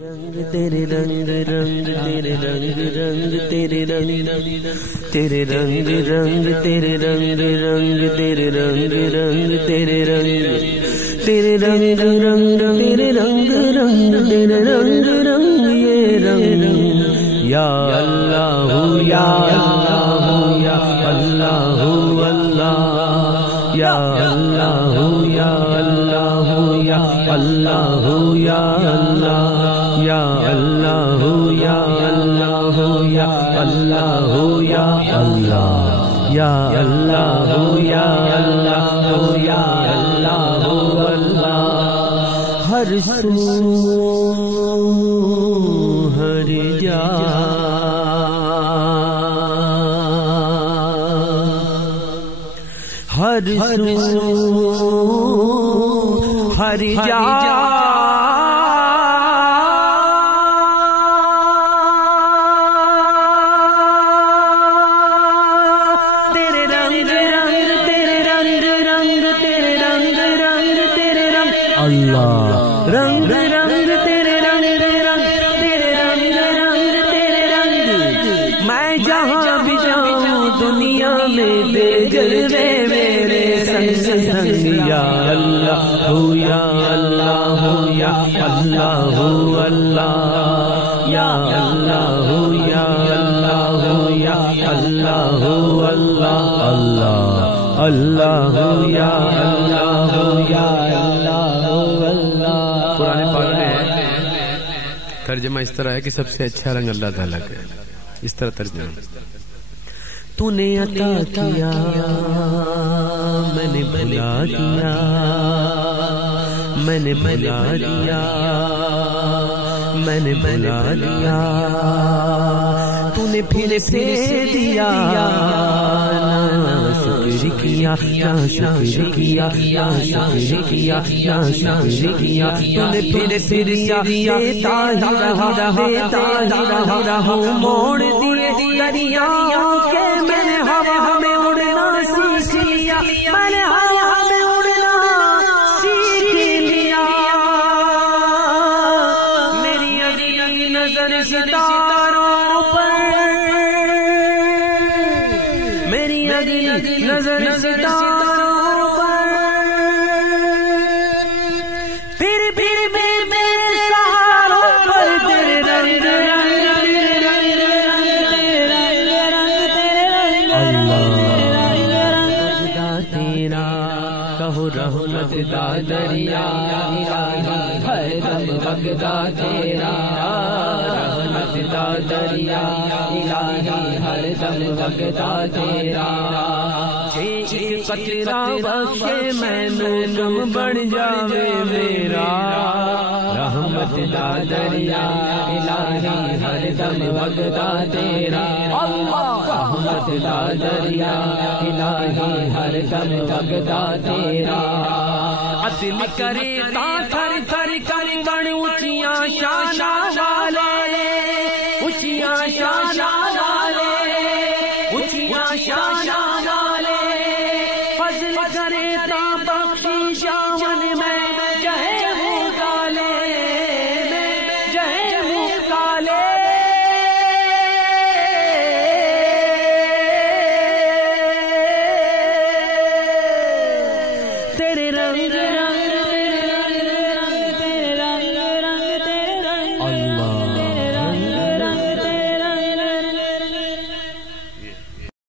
رنگ تیرے رنگ رنگ تیرے رنگ رنگ تیرے رنگ تیرے رنگ رنگ تیرے رنگ رنگ تیرے رنگ رنگ تیرے رنگ تیرے رنگ رنگ تیرے رنگ رنگ تیرے رنگ رنگ یہ رنگ یا اللہ یا اللہ یا اللہ اللہ یا اللہ یا اللہ یا اللہ یا اللہ یا اللہ یا اللہ یا اللہ یا اللہ یا اللہ یا اللہ یا اللہ اللہ ہر سو ہر جا ہر سو ہر جا تیرے رنگ رنگ تیرے رنگ رنگ تیرے رنگ رنگ تیرے رنگ اللہ رنگ رنگ تیرے رنگ رنگ تیرے رنگ رنگ تیرے رنگ میں جہاں بھی جاؤں دنیا میں دے جلوے میرے سنگ سنگ یا اللہ یا اللہ یا اللہ اللہ یا اللہ یا اللہ یا اللہ اللہ اللہ اللہ یا اللہ یا اللہ اللہ۔ قرآن پاک میں ترجمہ اس طرح ہے کہ سب سے اچھا رنگ اللہ تعالیٰ کا ہے، اس طرح ترجمہ۔ تو نے عطا کیا میں نے بھلا دیا میں نے بھلا دیا میں نے بھلا دیا تو نے پھر سے دیا نہ شکر کیا نہ شکر کیا نہ شکر کیا نہ شکر کیا تو نے پھر سے دیا دیتا ہی رہا ہوں موڑ دیے دریاؤں کے میں نے ہوا میں اڑنا سیکھ لیا میں نے ہوا میں اڑنا سیکھ لیا میری اگلی نظر ستاروں پر میری اگلی نظر ستاروں پر پھر میرے سہاروں پر تیرے رنگ رحمت دا دریا ہر دم بغدا تیرا رحمت دا دریا الہی ہر دم بغدا تیرا ایک قطرہ بخشے میں غم بڑھ جاوے میرا رحمت دا دریا الہی ہر دم بغدا تیرا رحمت دا دریا الہی ہر دم بغدا تیرا عدل کرے تا تھر تھر کر گن اونچیاں شاناں والے اونچیاں شاناں والے اونچیاں شاناں والے فضل کرے تا بخشی شاون میں جہے ہوں کالے میں جہے ہوں کالے تیرے رنگ